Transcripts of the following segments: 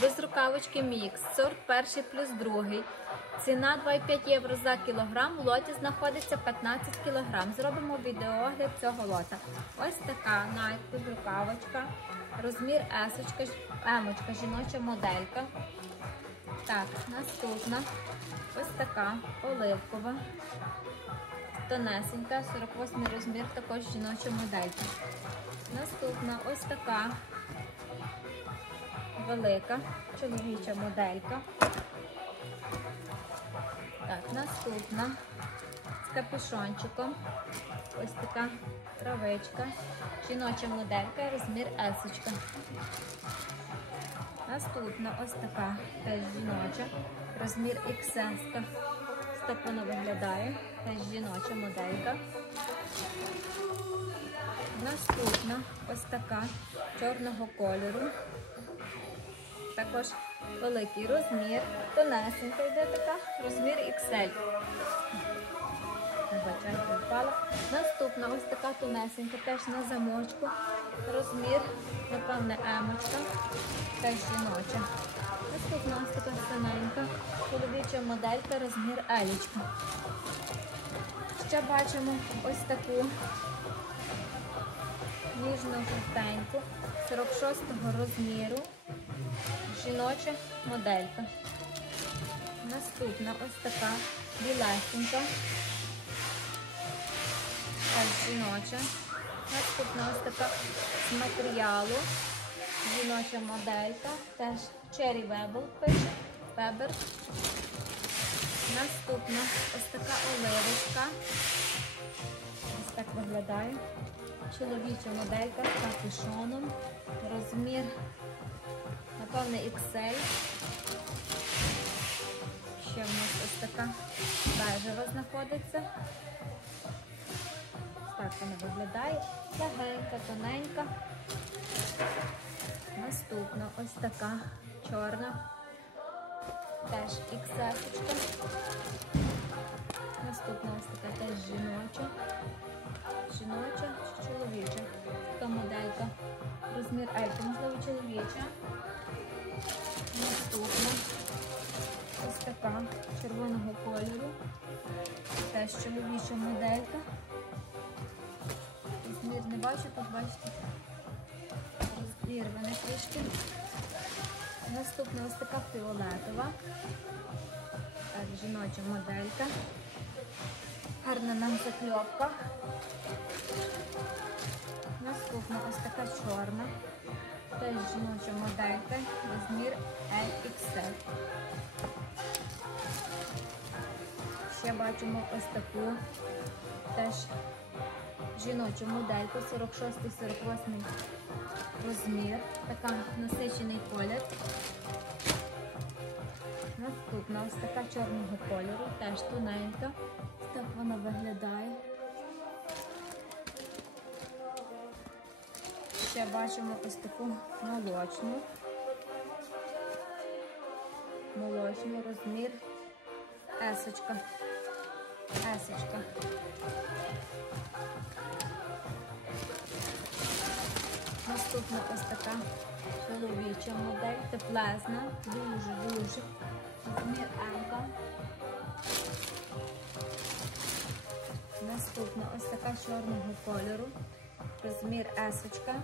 Без рукавочки мікс, сорт перший плюс другий. Ціна 2,5 євро за кілограм. В лоті знаходиться 15 кілограм. Зробимо відеоогляд цього лота. Ось така Nike безрукавочка. Розмір есочка, емочка, жіноча моделька. Так, наступна. Ось така оливкова. Тонесенька, 48 розмір, також жіноча моделька. Наступна ось така велика чоловіча моделька. Так, наступна з капюшончиком. Ось така травичка. Жіноча моделька, розмір есочка. Наступна ось така теж жіноча, розмір XS. Так вона виглядає. Теж жіноча моделька. Наступна ось така чорного кольору. Також великий розмір. Тонесенька йде така, розмір XL. Наступна ось така тонесенька, теж на замочку. Розмір, напевне, емочка, теж жіноча. Наступна ось така саменька, чоловіча моделька, розмір елічка. Ще бачимо ось таку ніжну жовтеньку, 46-го розміру, жіноча моделька. Наступна ось така білесенька, теж жіноча. Наступна ось така з матеріалу, жіноча моделька, теж Cherry Webel пише, Weber. Наступна ось така оливочка. Ось так виглядає. Чоловіча моделька з капюшоном. Розмір, напевне, XL. Ще в нас ось така бежева знаходиться. Так вона виглядає. Легенька, тоненька. Наступна ось така чорна. Теж XS. Наступна ось така теж жіноча. Жіноча чи чоловіча. Така моделька. Розмір Елька, можливо, чоловіча. Наступна. Ось така червоного кольору. Теж чоловіча моделька. Розмір не бачу, тут бачите. Розірване трішки. Наступна ось така фіолетова. Так, жіноча моделька. Гарна нам закльопка. Наступна ось така чорна. Теж жіноча моделька. Розмір LXL. Ще бачимо ось таку теж жіночу модельку 46-48 розмір. Така насичений колір. Наступна ось така чорного кольору, теж тоненька. Так вона виглядає. Ще бачимо ось таку молочну. Молочний розмір. Есочка. Есочка. Наступна ось така чоловіча модель, теплезна, дуже-дуже. Розмір Емка. Наступна ось така чорного кольору. Розмір есочка.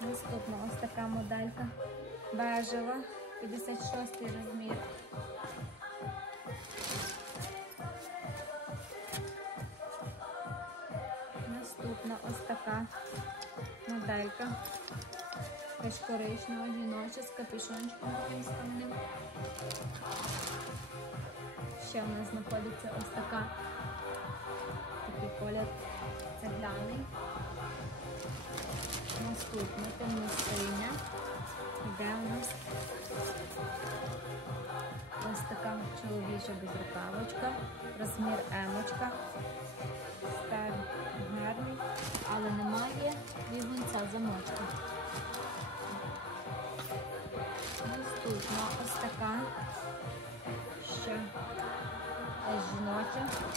Наступна ось така моделька бежева, 56 розмір. Наступна ось така моделька. Теж коричнева, жіноча з капюшончиком виставленим. Ще в нас знаходиться ось така такий колір цегляний. Наступна темно-синя. Іде у нас ось така чоловіча безрукавочка, розмір емочка. Стар гарний, але немає вігунця замочка. Наступна ось така ще жіноча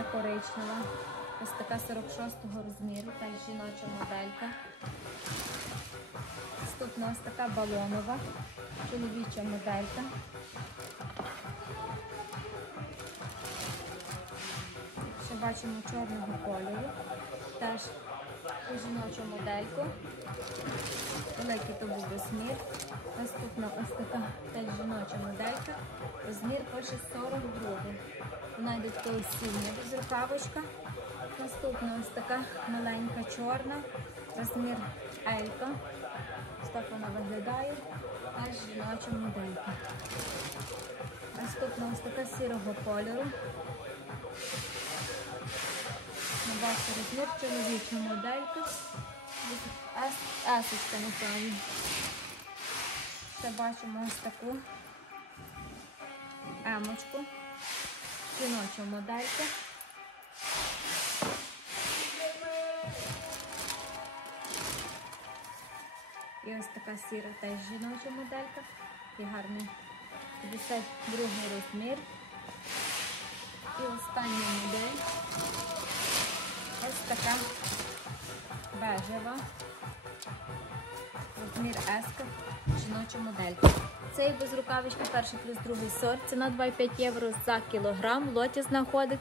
ця коричнева. Ось така 46-го розміру, та жіноча моделька. Наступна ось така балонова, чоловіча моделька. Ще бачимо чорного кольору. Теж у жіночу модельку. Великий то був розмір. Наступна ось така теж жіноча моделька. Розмір пише 42. Вона йде такої сильна безрукавочка. Наступна ось така маленька чорна. Розмір Елька. Ось так вона виглядає. Теж жіноча моделька. Наступна ось така сірого кольору. На бачите розмір чоловіча моделька. Есочка, напевно. Ще бачимо ось таку емочку. Жіноча моделька. І ось така сіра теж жіноча моделька. І гарний 52 розмір. І остання модель. Ось така бежева. Розмір еска, жіноча модель. Цей безрукавичний перший плюс другий сорт. Ціна 2,5 євро за кілограм. В лоті знаходиться